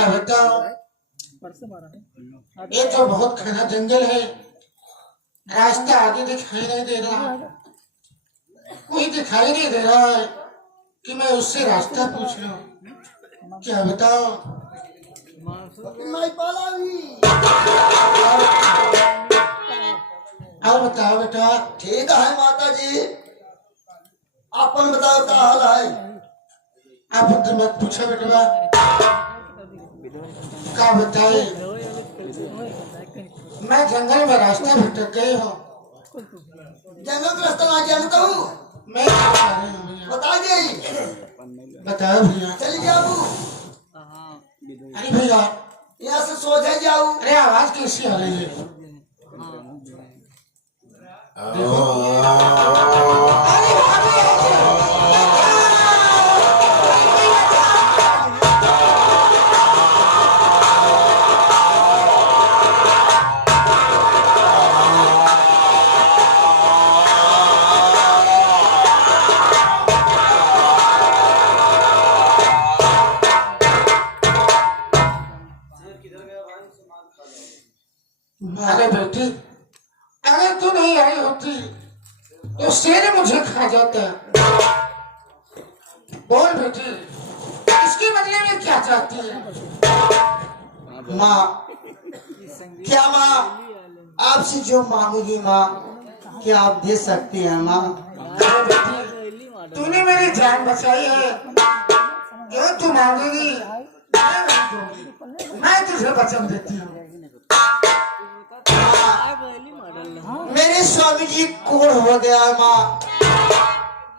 क्या बताओ, ये तो बहुत घना जंगल है, रास्ता आगे दिखाई नहीं दे रहा, कोई दिखाई नहीं दे रहा है कि मैं उससे रास्ता पूछ लूं। क्या बताओ। और बताओ बेटा। ठीक है माता जी, अपन बताओ क्या हाल है। आप तो मत पूछो बेटवा, क्या बताए। मैं जंगल में रास्ता भटक गई हूँ। जंगल का रास्ता ना जानता हूँ मैं बता दे। बताओ भैया। चली जाऊ। अरे भैया यहाँ से सोझे जाऊ। अरे आवाज कैसी आ रही है। अरे बेटी, अगर तू नहीं आई होती तो शेर मुझे खा जाता। बोल बेटी, इसके बदले में क्या चाहती है। माँ, क्या माँ आपसे जो मांगूंगी माँ, क्या आप दे सकती हैं माँ। अरे बेटी, तूने मेरी जान बचाई है, जो तू मांगेगी मैं नहीं दूंगी। मैं तुझे वचन देती हूँ। मेरे स्वामी जी कोढ़ हो गया है माँ,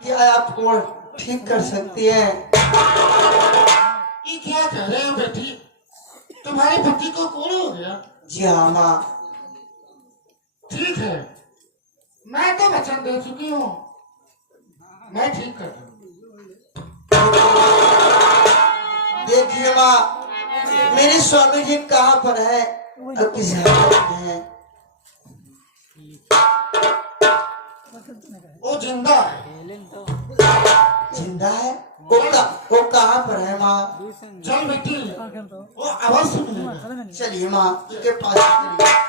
क्या आप कोढ़ ठीक कर सकती हैं। ये क्या कह रहे हो बेटी, तुम्हारे पति को कोढ़ हो गया। जी हाँ माँ। ठीक है, मैं तो वचन दे चुकी हूँ, मैं ठीक कर दूँ। देखिए माँ, मेरे स्वामी जी कहाँ पर है और किस हालत में है। वो जिंदा है। जिंदा है। वो कहाँ पर है माँ। चल बेटी, वो अवश्य मिलेगा। चलिए माँ के पास चलिए।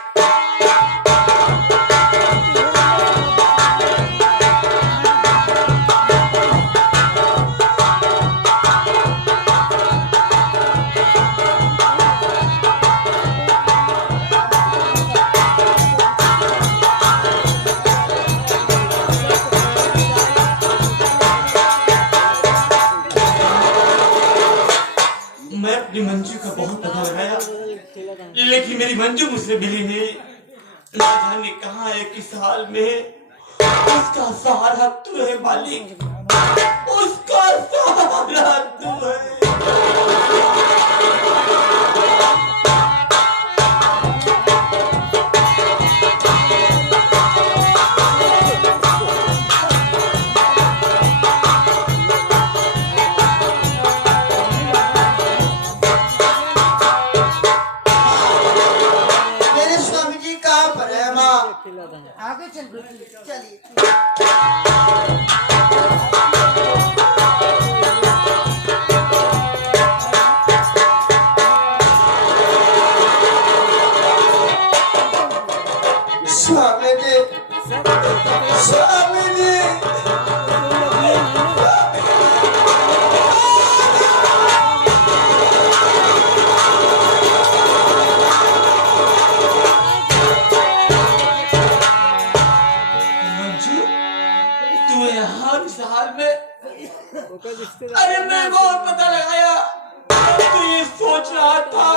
मैं अपनी मंजू का बहुत पता लगाया, लेकिन मेरी मंजू मुझसे मिली नहीं। ना जाने कहाँ है, किस हाल में है। उसका सहारा तू है मालिक, उसका सहारा तू है। आगे चल बेटी, चलिए। स्वामी जी, स्वामी जी। अरे मैं बहुत पता लगाया, तो ये सोच रहा था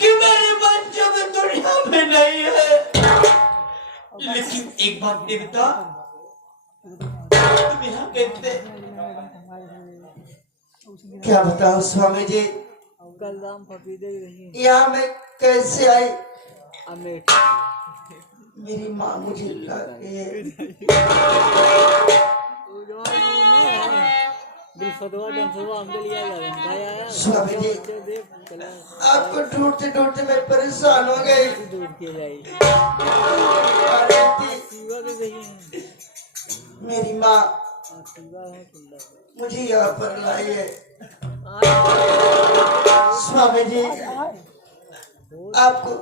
कि मेरी मंजू में दुनिया में नहीं है। लेकिन एक बात देवता, तुम यहाँ कहते क्या बताओ स्वामी जी, यहाँ मैं कैसे आई। मेरी माँ मुझे स्वामी जी, आपको ढूंढते ढूंढते मैं परेशान हो गई। मेरी माँ मुझे यहाँ पर लाई है। स्वामी जी आपको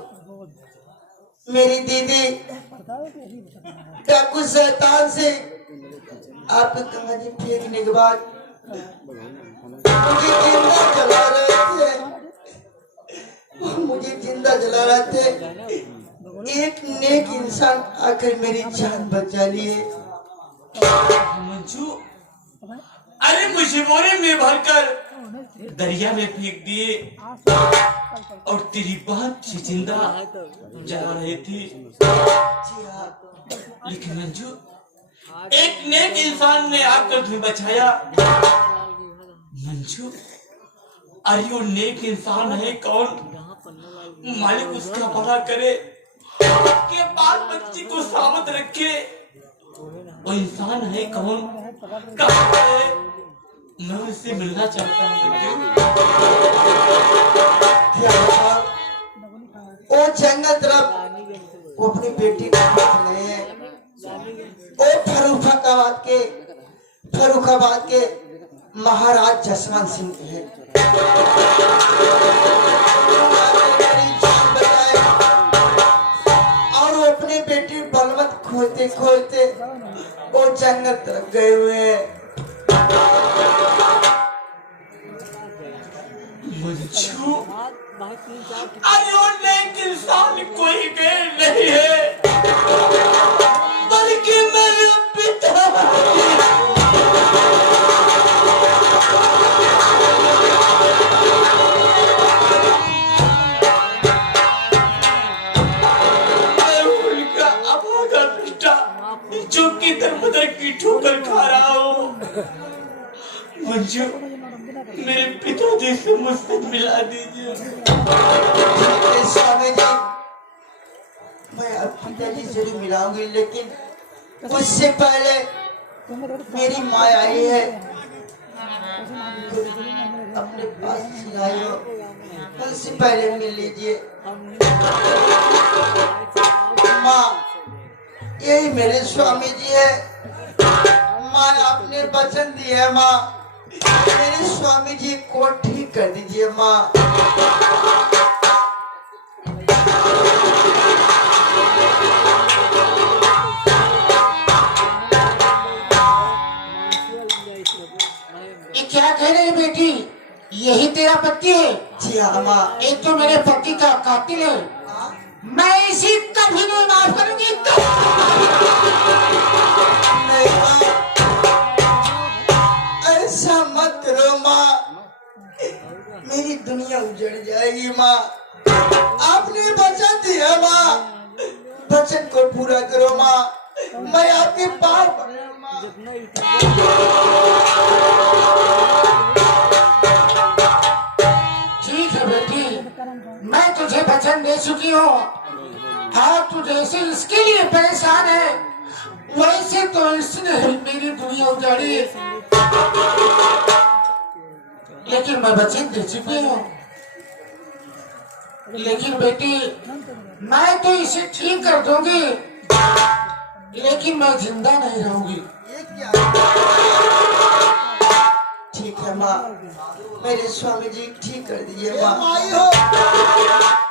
मेरी दीदी डाकू शैतान से आपको गंगा जी फेंकने के बाद मुझे जिंदा जला रहे थे, मुझे जिंदा जला रहे थे। एक नेक इंसान आकर मेरी जान बचा लिए। मंजू, अरे मुझे बोरे में भरकर दरिया में फेंक दिए और तेरी बात से जिंदा जला रही थी। लेकिन मंजू, एक नेक इंसान ने आकर तुम्हें बचाया। मंजू, अरे वो नेक इंसान है कौन? मालिक उसका भला करे, के बाल बच्ची को सामत रखे। वो इंसान है कौन? कहाँ है? मैं उससे मिलना चाहता हूँ। वो जंगल तरफ वो अपनी बेटी को देख रहे हैं। वो फर्रुखाबाद के महाराज जसवंत सिंह है। और वो अपनी बेटी बलवंत खोजते खोजते वो जंगल तरफ गए हुए हैं। मंजू, अरे वो नेक इंसान कोई गैर नहीं है, बल्कि मेरे पिता। जो कि दर की ठोकर खा रहा हूँ। मंजू, मेरे पिताजी से मुझसे मिला दीजिए। स्वामी जी, मैं अब पिताजी से भी मिलाऊंगी, लेकिन उससे पहले मेरी माँ आई है, अपने पास सिलाई हो, उससे पहले मिल लीजिए। माँ, यही मेरे स्वामी जी है। माँ, आपने वचन दिया है माँ, मेरे स्वामी जी को ठीक कर दीजिए माँ। ये क्या कह रही है बेटी? यही तेरा पति है? जी हाँ माँ। एक तो मेरे पति का कातिल है, मैं इसी कभी नहीं माफ करूंगी। नहीं माँ, ऐसा मत करो माँ, मेरी दुनिया उजड़ जाएगी माँ। आपने वचन दिया माँ, वचन को पूरा करो माँ। मैं आपके पार पड़ रहा हूँ माँ। ठीक है बेटी, मैं तुझे वचन दे चुकी हूँ। और तू जैसे इसके लिए परेशान है, वैसे तो इसने मेरी दुनिया उजाड़ी। लेकिन मैं वचन दे चुकी हूँ। लेकिन बेटी, मैं तो इसे ठीक कर दूंगी, लेकिन मैं जिंदा नहीं रहूंगी। ठीक है माँ, मेरे स्वामी जी ठीक कर दीजिए माँ।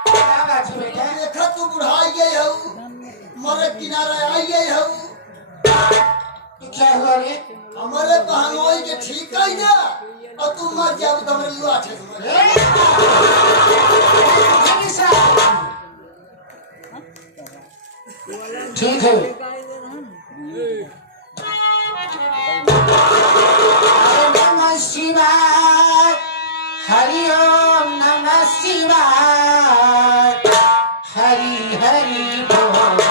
क्या बात है बेटा? देखा तू बुढ़ाई गई हो, मरे किनारे आई गई हो। क्या हुआ रे? हमारे बहनोई के ठीक है ना, और तू मर जाओ तो हमारे युवा थे। ठीक है, नमः शिवाय, हरि ओम नमः शिवाय, हरि हरि बोल।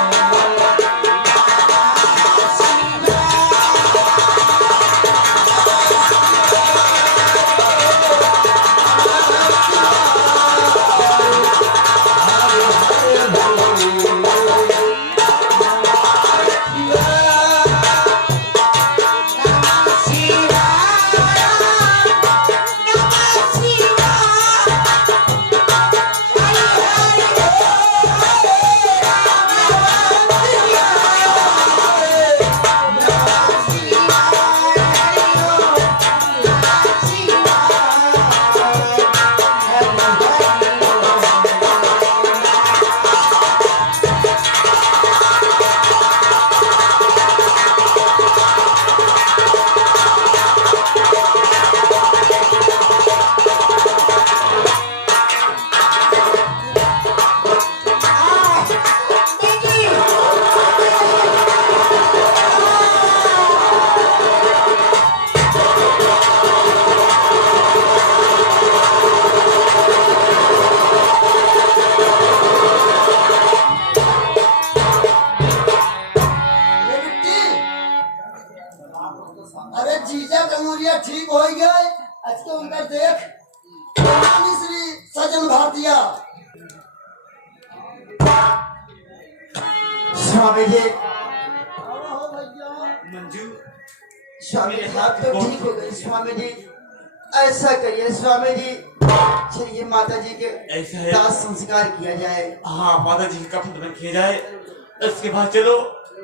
स्वामी श्री सज्जन भारतीय। स्वामी जी, मंजू, स्वामी जी हाथ तो ठीक हो गई। स्वामी जी ऐसा करिए स्वामी जी, चलिए माता जी के ऐसा है। दाह संस्कार किया जाए। हाँ, माता जी का कफन किया जाए, उसके बाद चलो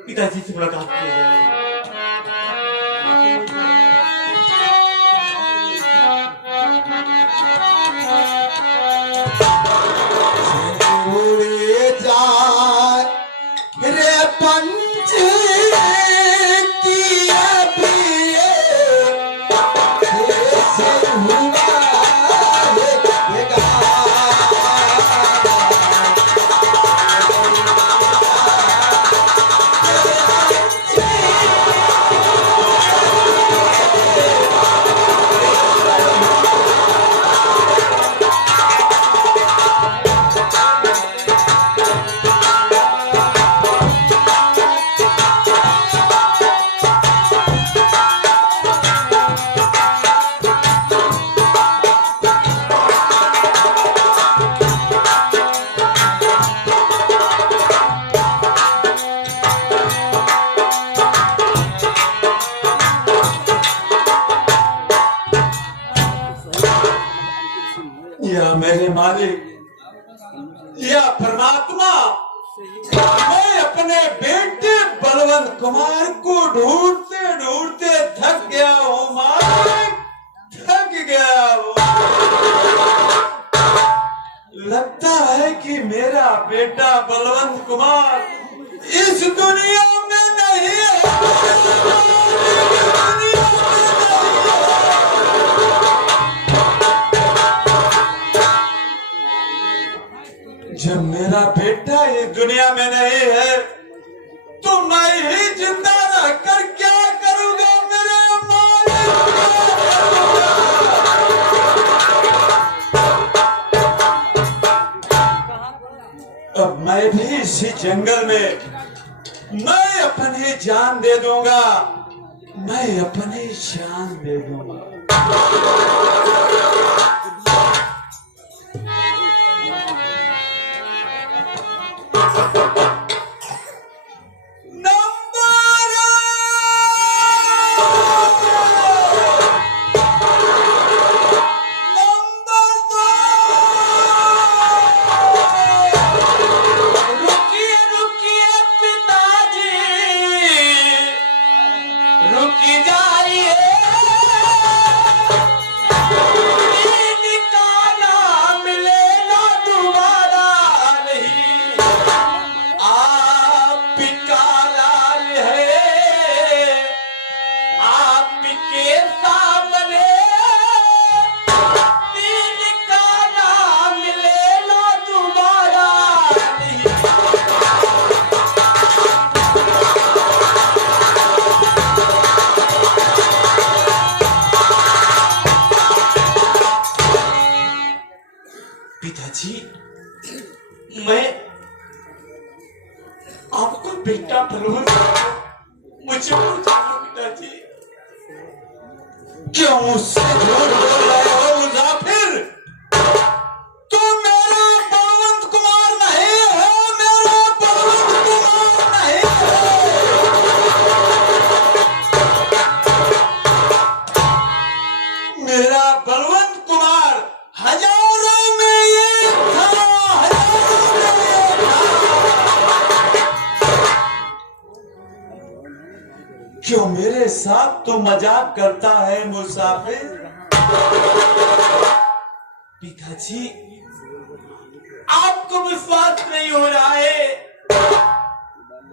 पिताजी से मुलाकात किया जाए। उड़े जाए रे पंच की अबिये, से हुआ ये गाना। या मेरे मालिक, या परमात्मा, मैं अपने बेटे बलवंत कुमार को ढूंढते ढूंढते थक गया हूँ मालिक, थक गया हूँ। लगता है कि मेरा बेटा बलवंत कुमार इस दुनिया में नहीं है। जब मेरा बेटा ये दुनिया में नहीं है तो मैं ही जिंदा रहकर क्या करूंगा मेरे मालिक? अब मैं भी इसी जंगल में मैं अपनी जान दे दूंगा, मैं अपनी जान दे दूंगा। पिताजी, मैं आपको बेटा बलवंत मुझे पिताजी, क्यों मुझसे झूठ बोल रहे हो मुसाफिर? तुम मेरा बलवंत कुमार नहीं हो, मेरा बलवंत कुमार नहीं हो। मेरा बलवंत कुमार हजारों में एक था, हजारों में एक था। क्यों मेरे साथ तो मजाक करता है मुसाफिर? पिताजी, आपको विश्वास नहीं हो रहा है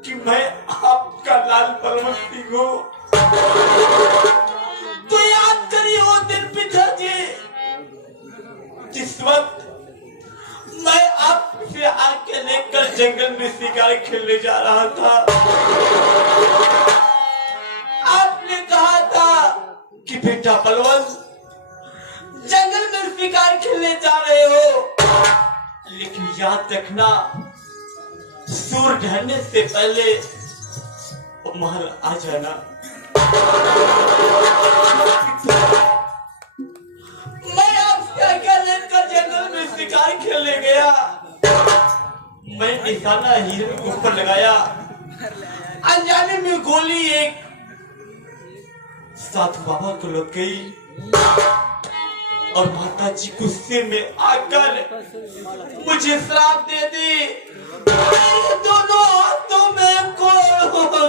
कि मैं आपका लाल बलवंत सिंह हूं? तो याद करिए वो दिन पिताजी, जिस वक्त मैं आपसे आके लेकर जंगल में शिकार खेलने जा रहा था। आपने कहा था कि बेटा बलवंत, जंगल में शिकार खेलने जा रहे हो, लेकिन याद रखना सूर ढलने से पहले महल आ जाना। मैं आपसे आज्ञा लेता मैं निशाना हिरन के ऊपर लगाया। अनजाने में गोली एक साधु बाबा को लग गई और माता जी गुस्से में आकर मुझे श्राप दे दी। दोनों हाथों में कोड़ हो गए।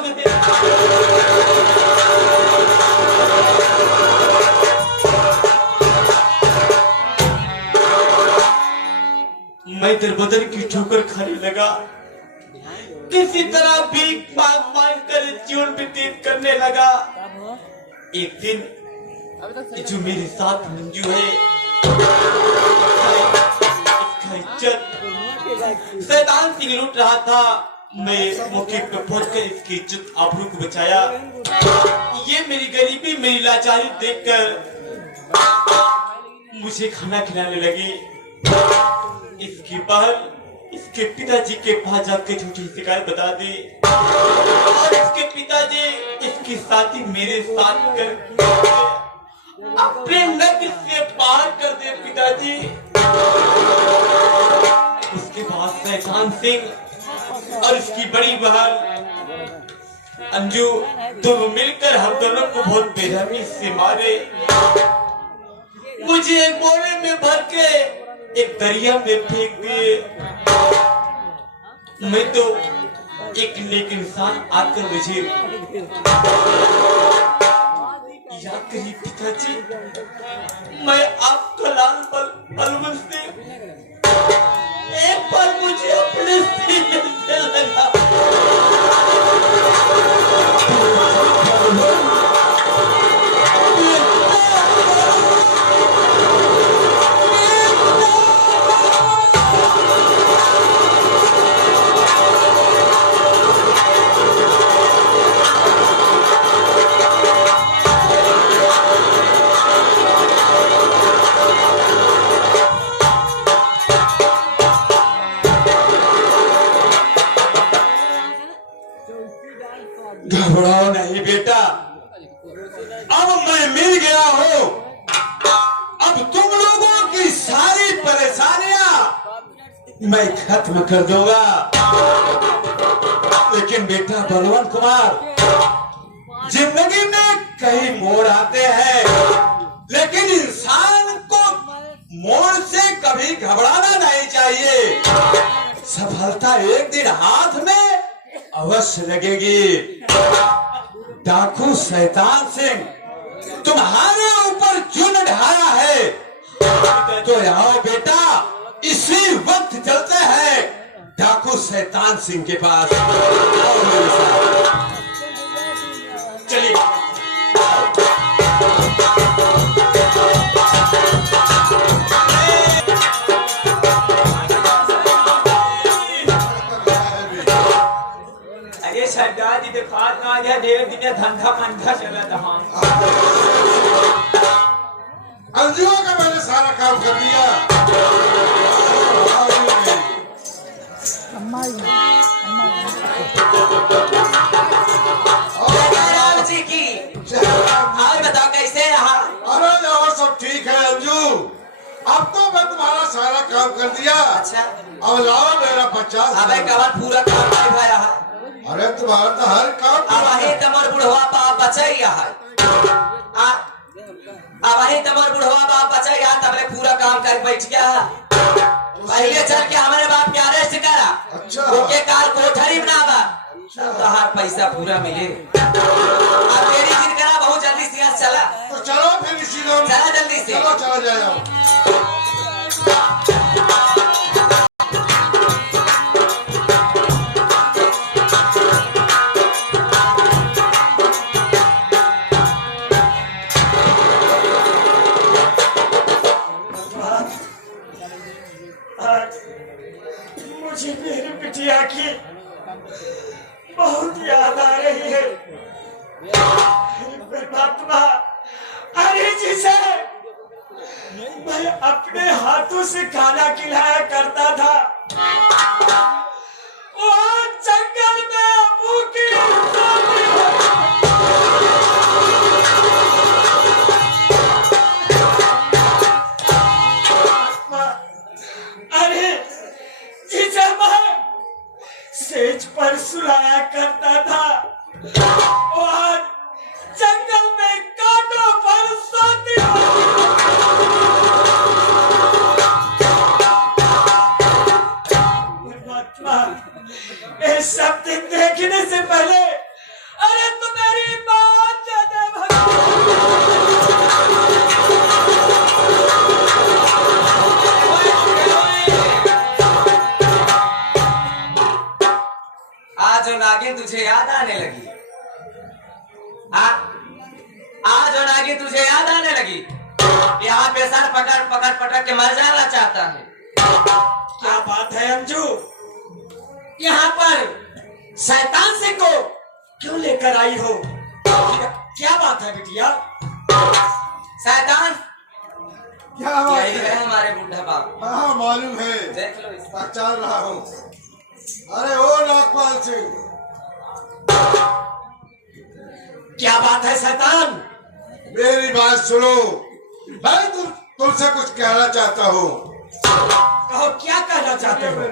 मैं दरबदर की ठोकर खाने लगा। किसी तरह भीख मांग मांग कर जीवन व्यतीत करने लगा। एक दिन जो मेरे साथ मंजू है, इसका इज्जत शैतान सिंह लूट रहा था। मैं मौके पर पहुंचकर इसकी इज्जत आबरू को बचाया। ये मेरी गरीबी, मेरी लाचारी देखकर मुझे खाना खिलाने लगी। इसकी बहन इसके पिताजी के पास जाकर झूठी शिकायत बता दी और इसके पिताजी इसकी शादी मेरे साथ कर अपने नग्न से पार कर दे। पिताजी उसके बाद शैतान सिंह और इसकी बड़ी बहन अंजू दोनों मिलकर हम दोनों को बहुत बेरहमी से मारे। मुझे एक बोरे में भर के एक दरिया में फेंक दिए। मैं तो एक नेक इंसान आकर मुझे याद करिए पिताजी, मैं आपका लाल बलवन से एक बार मुझे अपने सीने से लगा। घबराओ नहीं बेटा, अब मैं मिल गया हूँ। अब तुम लोगों की सारी परेशानियां मैं खत्म कर दूंगा। लेकिन बेटा बलवंत कुमार, जिंदगी में कई मोड़ आते हैं, लेकिन इंसान को मोड़ से कभी घबराना नहीं चाहिए। सफलता एक दिन हाथ में अवश्य लगेगी। डाकू शैतान सिंह तुम्हारे ऊपर क्यों न ढाया है? तो आओ बेटा, इसी वक्त चलते हैं डाकू शैतान सिंह के पास। आओ मेरे साथ। चलिए। सरदार जी दिखात ना गया, ढेर दिन धंधा मंधा चला था। अंजुओं का मैंने सारा काम कर दिया। जी की आज बताओ कैसे रहा? अरे और सब ठीक है अंजू, अब तो मैं तुम्हारा सारा काम कर दिया। अच्छा, अब लाओ मेरा 50। अबे कवन पूरा काम नहीं भया है। अरे तुम्हारा तो हर काम अब ही तमर बुढ़वा बाप बचैया है। अब ही तमर बुढ़वा बाप बचैया, तबले पूरा काम कर बैठ गया। पहले चल के हमारे बाप के अरेस्ट करा। अच्छा। ओके काल कोठरी बनावा, तो हर पैसा पूरा मिले। अब तेरी जिनकरा बहुत जल्दी से चला। तो चलो फिर इसी लोग चला जल्दी से। चलो चला जाओ। मुझे मेरी बिटिया की बहुत याद आ रही है। परमात्मा, अरे जिसे मैं अपने हाथों से खाना खिलाया करता था, वो जंगल में भूखी अरे जिसे मैं मेज पर सुलाया करता था, वो आज जंगल में कांटों पर सोती ये सब देखने से पहले अरे तू मेरी बात दे आज और नागिन तुझे याद आने लगी। आज और नागिन तुझे याद आने लगी। यहाँ पे सर पकड़ पकड़ पकड़ के मर जाना चाहता है। क्या बात है अंजू, यहाँ पर शैतान सिंह को क्यों लेकर आई हो? क्या बात है बिटिया? शैतान क्या बात यही है? है हमारे बुढ़ा बाप। हाँ मालूम है, देख लो इसको। पहचान रहा हूँ। अरे ओ नागपाल सिंह, क्या बात है शैतान? मेरी बात सुनो। मैं तुमसे कुछ कहना चाहता हूँ। कहो, क्या कहना चाहते हो?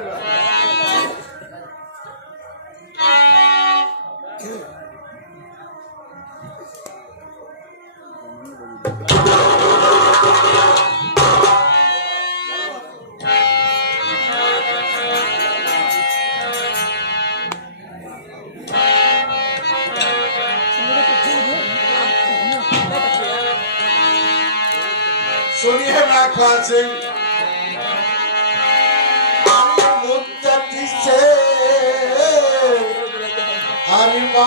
सुनिए नागपाल सिंह, मुद्दती से अरिमान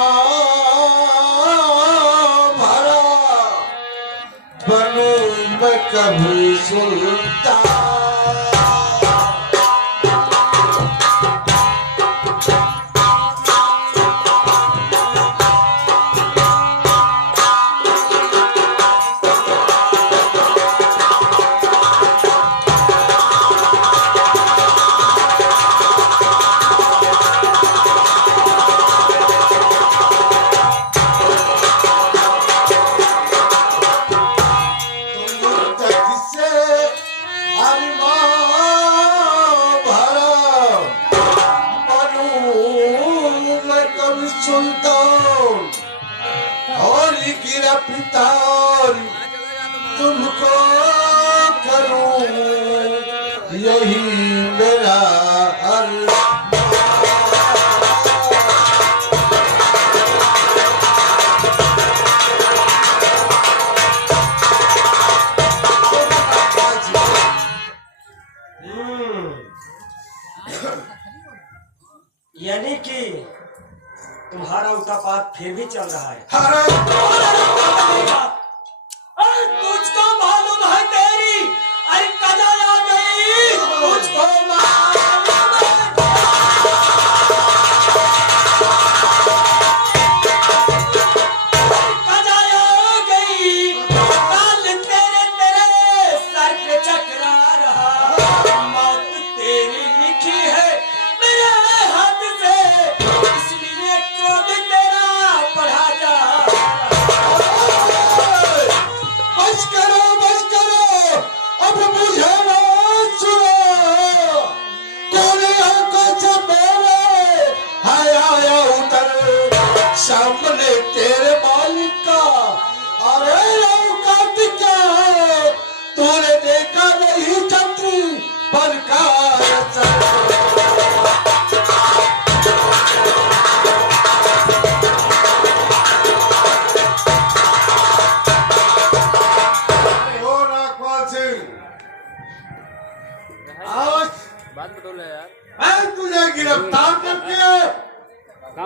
भरा बनूं मैं कभी सुल्तान। तुमको करूं यही मेरा यानी कि तुम्हारा उत्पात फिर भी चल रहा है। अरे तुझको मालूम है तेरी अरे कदा आ गई, तुझको मालूम कदा आ गई, काल तेरे तेरे सर पे चकरा रहा, मौत तेरी लिखी है मेरे हाथ से, इसलिए क्रोध तेरा बढ़ा जा। बस करो, अब मुझे बात सुनो। कोने आंखों से मेरे आया उतर सामने तेरे मालिक का। अरे औकात क्या है, तूने देखा नहीं छतरी पर का मैं तुझे गिरफ्तार करके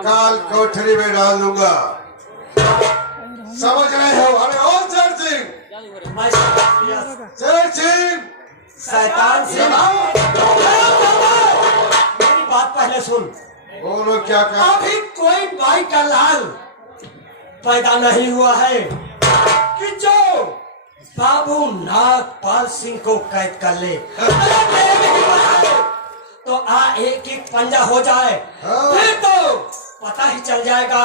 काल कोठरी में डाल दूंगा, समझ रहे हो? अरे ओ शेर सिंह, शेर सिंह, शैतान से मेरी बात पहले सुन। बोलो क्या कहा? अभी कोई भाई का लाल पैदा नहीं हुआ है कि जो बाबू नागपाल सिंह को कैद कर ले। तो एक एक पंजा हो जाए, फिर तो पता ही चल जाएगा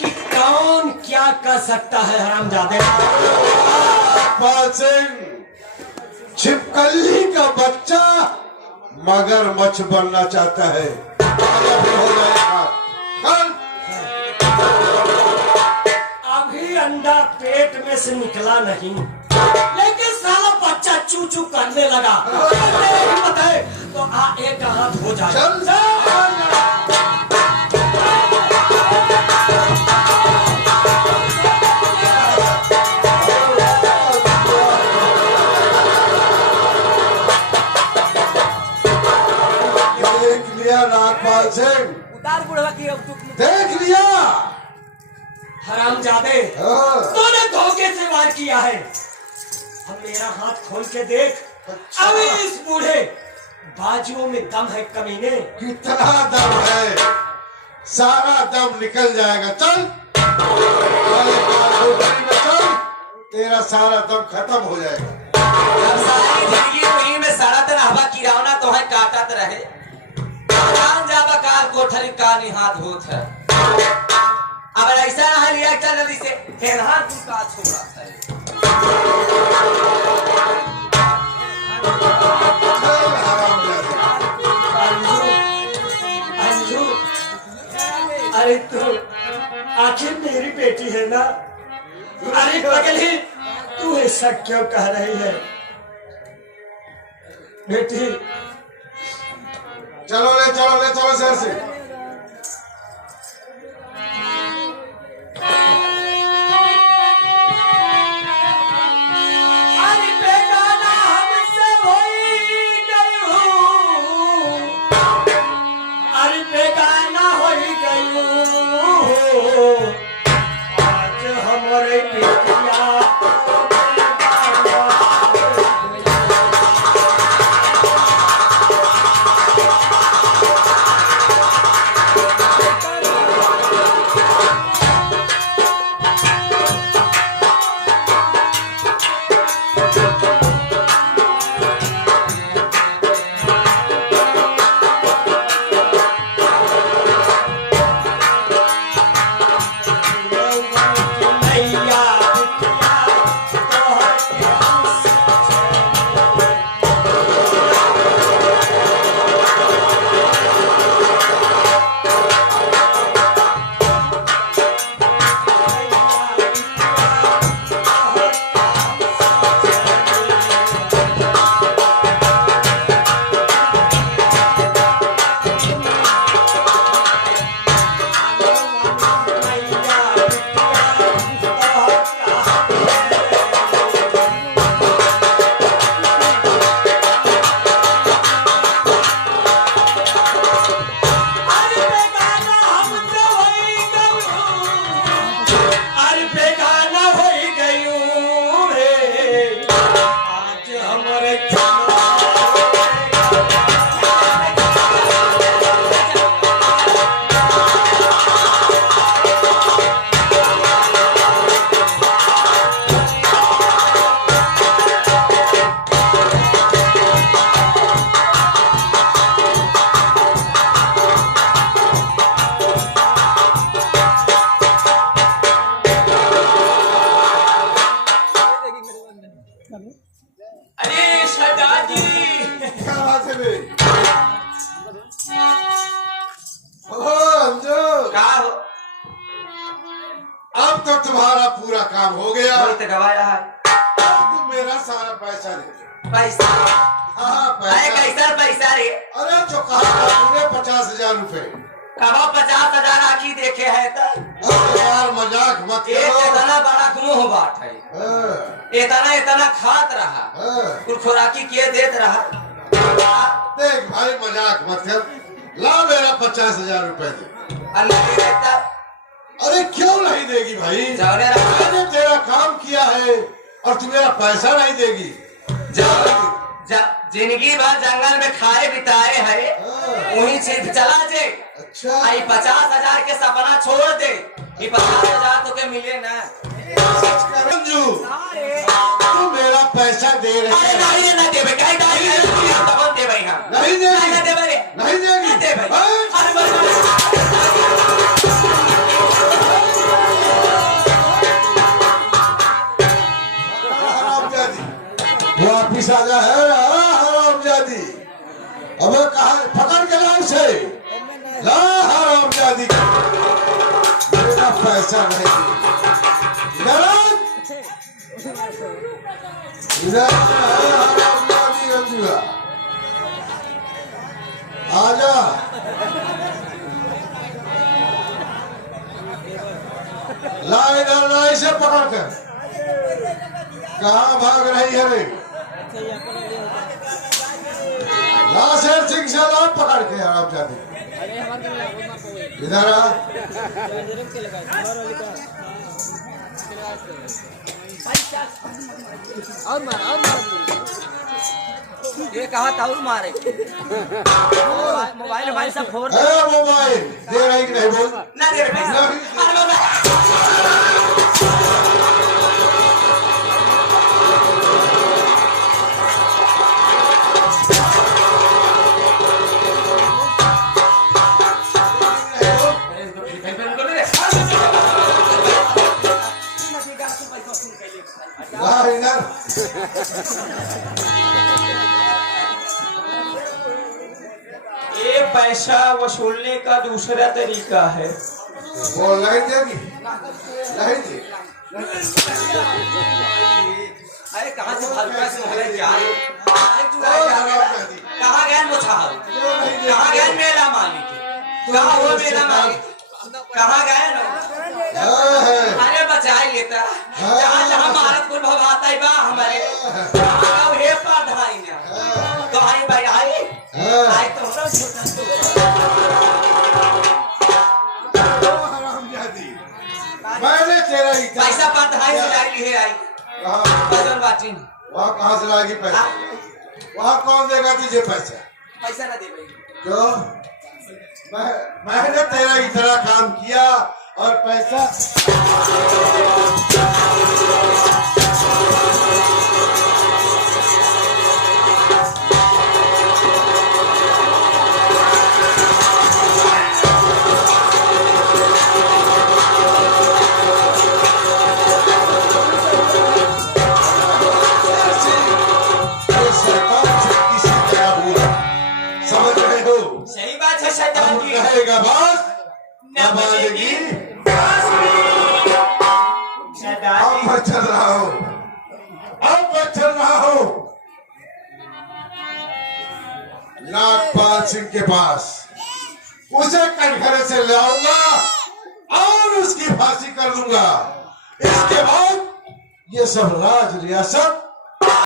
कि कौन क्या कर सकता है हरामजादे। नागपाल सिंह छिपकली का बच्चा मगरमच्छ बनना चाहता है। अभी हो जाएगा। अंडा पेट में से निकला नहीं, लेकिन साला बच्चा चू चू करने लगा। हिम्मत है तो आ एक हाथ हो जाए। देख लिया नागपाल सिंह, देख लिया। हरामजादे, तूने धोखे से वार किया है। अब मेरा हाथ खोल के देख। अभी इस बूढ़े बाजुओं में दम है कमीने। कितना दम है, सारा दम निकल जाएगा। चल चल, तेरा सारा दम खत्म हो जाएगा। अब सारी जिंदगी वहीं में सड़त रहबा किरावना तो है काटत रहे। जान जाबा कार कोठरी का निहात होत है। अब ऐसा ना लिया चल जल्दी से हेरहान तू का छोड़ा है। अंजू, अरे तू आखिर मेरी बेटी है ना? अरे पगली, तू ऐसा क्यों कह रही है बेटी? चलो ले चलो शहर से। अरे बेगाना हमसे होई गई हूँ, अरे बेगाना होई गई हूँ। आज हमारे बेटिया तो तुम्हारा पूरा काम हो गया। तो गवाया है। तुम मेरा सारा पैसा दे दो। पैसा? हाँ पैसा। कैसा पैसा रे? अरे जो कहा तूने 50,000 रुपए। कहो 50,000 आखी देखे है तो? यार मजाक मत करो। इतना बड़ा गुमो बात है। इतना खात रहा। कुल खुराकी किए देत रहा। देख भाई मजाक मत कर। ला मेरा 50,000 रुपए दे। अल्लाह के देता। अरे क्यों नहीं देगी भाई? मैंने तेरा काम किया है और तू मेरा पैसा नहीं देगी। जिंदगी भर जंगल में खाए बिताए है, वहीं से चला जे। अच्छा 50,000 के सपना छोड़ दे। 50,000 तो के मिले ना। मंजू तू मेरा पैसा दे रही है। नहीं ना दे भाई, तब दे भाई। हम नहीं देगी, नहीं दे भाई, नहीं देगी। दे भाई। वापिस आ जा है हरामजादी। अबे कहा पकड़ के ला उसे। ला हरामजादी, मेरा पैसा नहीं। इधर इधर हरामजादी रंजुआ, आजा। ला इधर ला, इसे पकड़ कर। कहाँ भाग रही है रे? ला शेर सिंह से ला पकड़ के हरामजादी। इधर आ। ये कहा था और मारे मोबाइल मोबाइल सब फोड़ मोबाइल दे रही कि नहीं बोल? ना दे रहे पैसा। ये पैसा वसूलने का दूसरा तरीका है। वो नहीं देगी, नहीं दे। अरे कहाँ से हल्का से हल्का जाए? कहाँ गए मुछाल? कहाँ गए मेला मालिक? कहाँ वो मेला मालिक? कहाँ गए लोग? अरे बचाए लेता जहाँ जहाँ भारत को भगाता ही बा हमारे अब हे पढ़ाई ना तो आई भाई आई तो मैंने तेरा ही पैसा पढ़ाई से लाई है आई बजन बाटी वहाँ कहाँ से लाएगी पैसा? वहाँ कौन देगा तुझे पैसा? पैसा ना दे भाई क्यों? मैंने तेरा इतना काम किया और पैसा सही बात है शैतान की रहेगा बस न बनेगी। अब मैं चल रहा हूँ, अब मैं चल रहा हूँ नागपाल सिंह के पास। उसे कटघरे से ले आऊंगा और उसकी फांसी कर दूंगा। इसके बाद ये सब राज रियासत